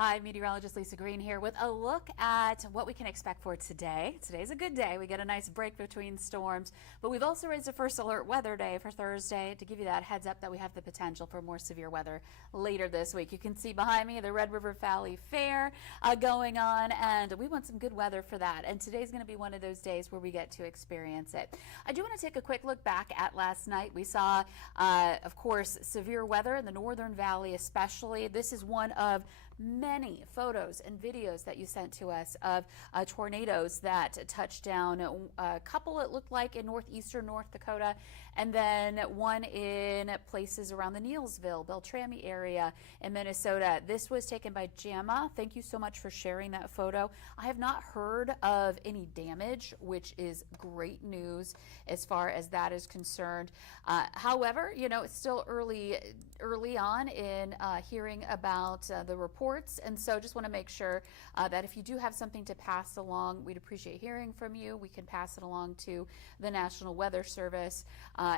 Hi, Meteorologist Lisa Green here with a look at what we can expect for today. Today's a good day. We get a nice break between storms, but we've also raised a first alert weather day for Thursday to give you that heads up that we have the potential for more severe weather later this week. You can see behind me the Red River Valley Fair going on, and we want some good weather for that. And today's going to be one of those days where we get to experience it. I do want to take a quick look back at last night. We saw, of course, severe weather in the Northern Valley especially. This is one of many photos and videos that you sent to us of tornadoes that touched down. A couple, it looked like, in northeastern North Dakota, and then one in places around the Neillsville, Beltrami area in Minnesota. This was taken by JAMA. Thank you so much for sharing that photo. I have not heard of any damage, which is great news as far as that is concerned. However, you know, it's still early on in hearing about the reports, and so just want to make sure that if you do have something to pass along, we'd appreciate hearing from you. We can pass it along to the National Weather Service,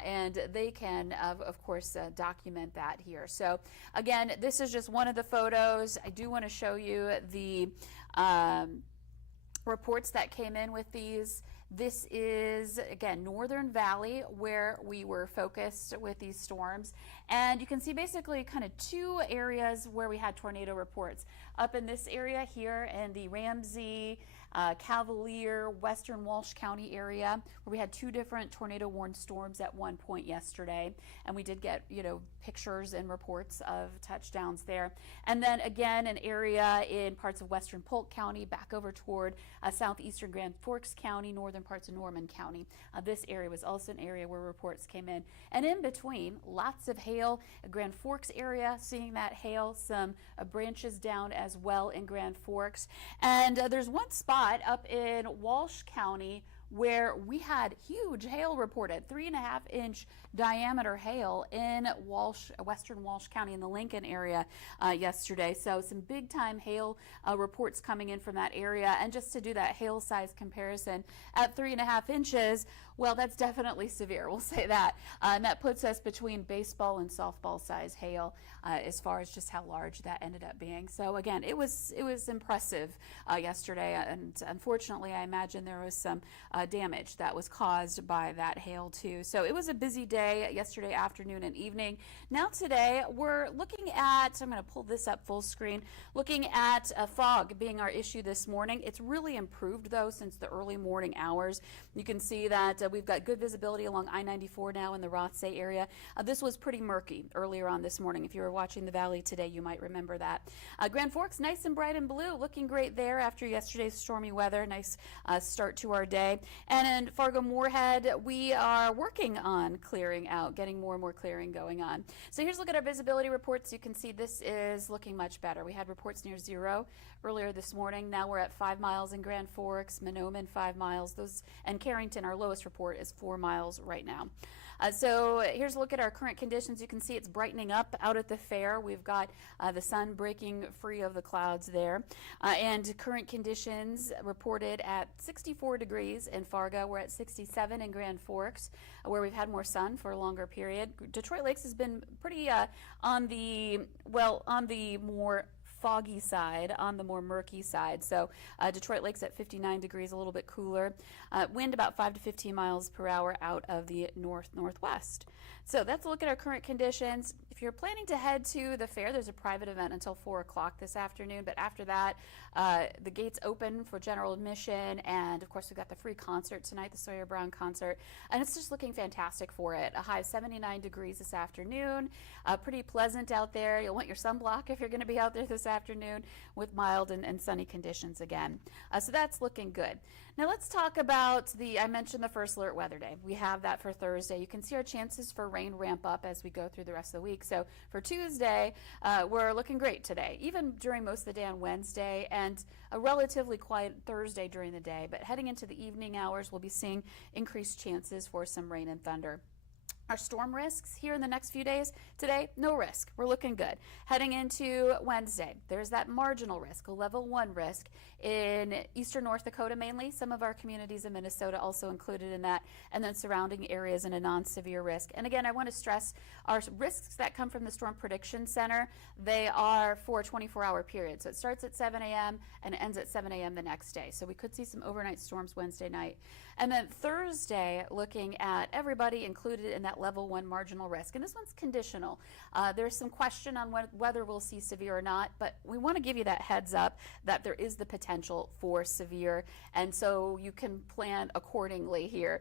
and they can, of course, document that here. So again, this is just one of the photos. I do want to show you the reports that came in with these. This is, again, Northern Valley, where we were focused with these storms. And you can see basically kind of two areas where we had tornado reports. Up in this area here in the Ramsey, Cavalier, Western Walsh County area, where we had two different tornado-warned storms at one point yesterday. And we did get, you know, pictures and reports of touchdowns there. And then again, an area in parts of Western Polk County, back over toward southeastern Grand Forks County, northern parts of Norman County. This area was also an area where reports came in. And in between, lots of hail. Grand Forks area, seeing that hail, some branches down as well in Grand Forks. And there's one spot up in Walsh County where we had huge hail reported, 3.5-inch diameter hail in Western Walsh County in the Lincoln area yesterday. So some big time hail reports coming in from that area. And just to do that hail size comparison, at 3.5 inches, well, that's definitely severe. We'll say that. And that puts us between baseball and softball size hail as far as just how large that ended up being. So again, it was impressive yesterday. And unfortunately, I imagine there was some damage that was caused by that hail too. So it was a busy day yesterday afternoon and evening. Now today we're looking at, I'm going to pull this up full screen, looking at fog being our issue this morning. It's really improved though since the early morning hours. You can see that we've got good visibility along I-94 now in the Rothsay area. This was pretty murky earlier on this morning. If you were watching the valley today, you might remember that. Grand Forks, nice and bright and blue, looking great there after yesterday's stormy weather. Nice start to our day. And in Fargo-Moorhead, we are working on clearing out, getting more and more clearing going on. So here's a look at our visibility reports. You can see this is looking much better. We had reports near 0 earlier this morning. Now we're at 5 miles in Grand Forks, Mahnomen 5 miles, and Carrington, our lowest report, is 4 miles right now. So here's a look at our current conditions. You can see it's brightening up out at the fair. We've got the sun breaking free of the clouds there. And current conditions reported at 64 degrees in Fargo. We're at 67 in Grand Forks, where we've had more sun for a longer period. Detroit Lakes has been pretty on the more foggy side, on the more murky side. So Detroit Lakes at 59 degrees, a little bit cooler. Wind about 5 to 15 miles per hour out of the northwest. So that's a look at our current conditions. If you're planning to head to the fair, there's a private event until 4 o'clock this afternoon, but after that, the gates open for general admission, and of course we've got the free concert tonight, the Sawyer Brown concert, and it's just looking fantastic for it. A high of 79 degrees this afternoon, pretty pleasant out there. You'll want your sunblock if you're going to be out there this afternoon with mild and sunny conditions again. So that's looking good. Now let's talk about I mentioned the first alert weather day. We have that for Thursday. You can see our chances for rain ramp up as we go through the rest of the week. So for Tuesday, we're looking great today, even during most of the day on Wednesday, and a relatively quiet Thursday during the day. But heading into the evening hours, we'll be seeing increased chances for some rain and thunder. Our storm risks here in the next few days, today, no risk. We're looking good. Heading into Wednesday, there's that marginal risk, a level 1 risk in eastern North Dakota mainly. Some of our communities in Minnesota also included in that, and then surrounding areas in a non-severe risk. And again, I want to stress our risks that come from the Storm Prediction Center, they are for a 24-hour period. So it starts at 7 a.m. and it ends at 7 a.m. the next day. So we could see some overnight storms Wednesday night. And then Thursday, looking at everybody included in that level 1 marginal risk. And this one's conditional. There's some question on whether we'll see severe or not, but we want to give you that heads up that there is the potential for severe. And so you can plan accordingly here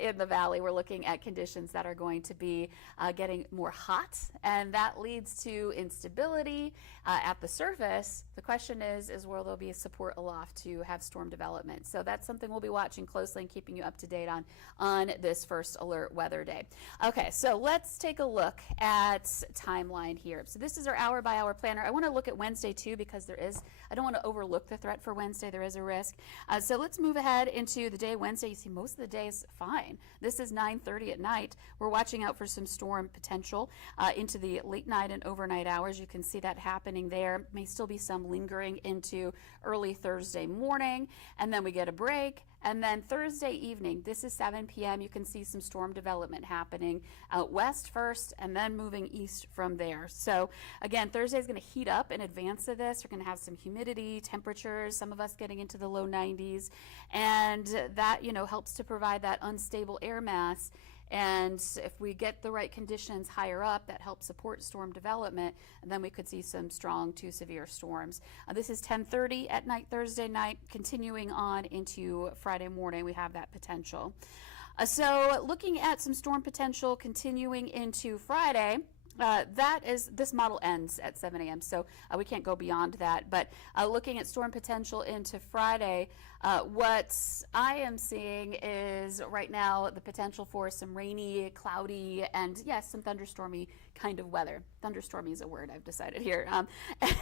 in the valley. We're looking at conditions that are going to be getting more hot, and that leads to instability at the surface. The question is where there'll be a support aloft to have storm development. So that's something we'll be watching closely and keeping you up to date on this first alert weather day. Okay, so let's take a look at timeline here. So this is our hour by hour planner. I want to look at Wednesday too, because I don't want to overlook the threat for Wednesday. There is a risk. So let's move ahead into the day Wednesday. You see most of the day is fine. This is 9:30 at night. We're watching out for some storm potential into the late night and overnight hours. You can see that happening there. May still be some lingering into early Thursday morning, and then we get a break. And then Thursday evening, this is 7 p.m., you can see some storm development happening out west first and then moving east from there. So again, Thursday is going to heat up in advance of this. We're going to have some humidity, temperatures, some of us getting into the low 90s. And that, helps to provide that unstable air mass. And if we get the right conditions higher up that help support storm development, then we could see some strong to severe storms. This is 10:30 at night, Thursday night, continuing on into Friday morning. We have that potential. So looking at some storm potential continuing into Friday, this model ends at 7 a.m., so we can't go beyond that. But looking at storm potential into Friday, what I am seeing is right now the potential for some rainy, cloudy, and yes, some thunderstormy kind of weather. Thunderstormy is a word I've decided here.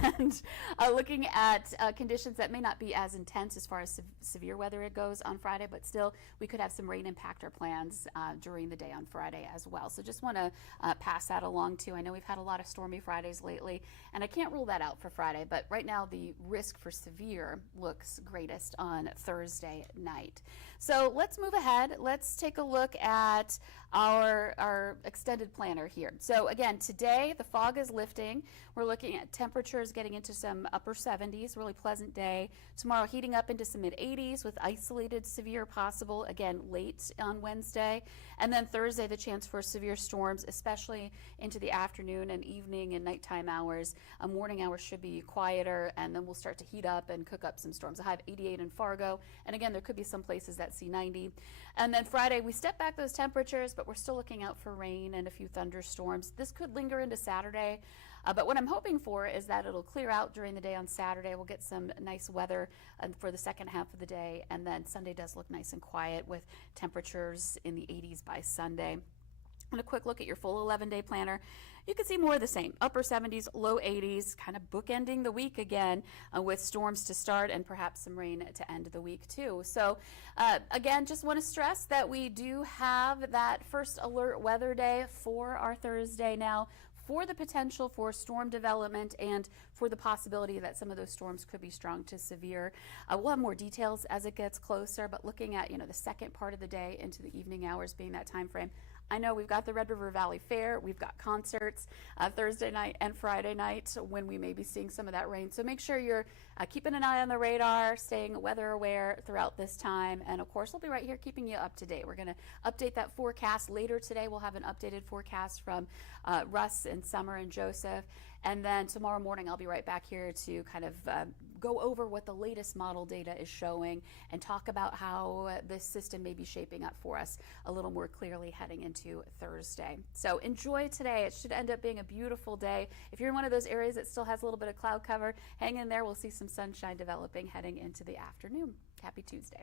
And looking at conditions that may not be as intense as far as severe weather it goes on Friday, but still we could have some rain impact our plans during the day on Friday as well. So just want to pass that along too. I know we've had a lot of stormy Fridays lately, and I can't rule that out for Friday, but right now the risk for severe looks greatest on Thursday night. So let's move ahead. Let's take a look at our extended planner here. So again, today the fog is lifting. We're looking at temperatures getting into some upper 70s, really pleasant day. Tomorrow heating up into some mid 80s with isolated severe possible, again, late on Wednesday. And then Thursday, the chance for severe storms, especially into the afternoon and evening and nighttime hours. Morning hours should be quieter, and then we'll start to heat up and cook up some storms. I have 88 in Fargo, and again, there could be some places that see 90. And then Friday, we step back those temperatures, but we're still looking out for rain and a few thunderstorms. This could linger into Saturday. But what I'm hoping for is that it'll clear out during the day on Saturday. We'll get some nice weather for the second half of the day, and then Sunday does look nice and quiet with temperatures in the 80s by Sunday. And a quick look at your full 11-day planner. You can see more of the same, upper 70s, low 80s, kind of bookending the week again with storms to start and perhaps some rain to end the week too. So again, just want to stress that we do have that first alert weather day for our Thursday now, for the potential for storm development and for the possibility that some of those storms could be strong to severe. We'll have more details as it gets closer, but looking at the second part of the day into the evening hours being that time frame, I know we've got the Red River Valley Fair, we've got concerts Thursday night and Friday night when we may be seeing some of that rain. So make sure you're keeping an eye on the radar, staying weather aware throughout this time. And of course, we'll be right here keeping you up to date. We're going to update that forecast later today. We'll have an updated forecast from Russ and Summer and Joseph. And then tomorrow morning, I'll be right back here to kind of go over what the latest model data is showing and talk about how this system may be shaping up for us a little more clearly heading into Thursday. So enjoy today. It should end up being a beautiful day. If you're in one of those areas that still has a little bit of cloud cover, hang in there. We'll see some sunshine developing heading into the afternoon. Happy Tuesday.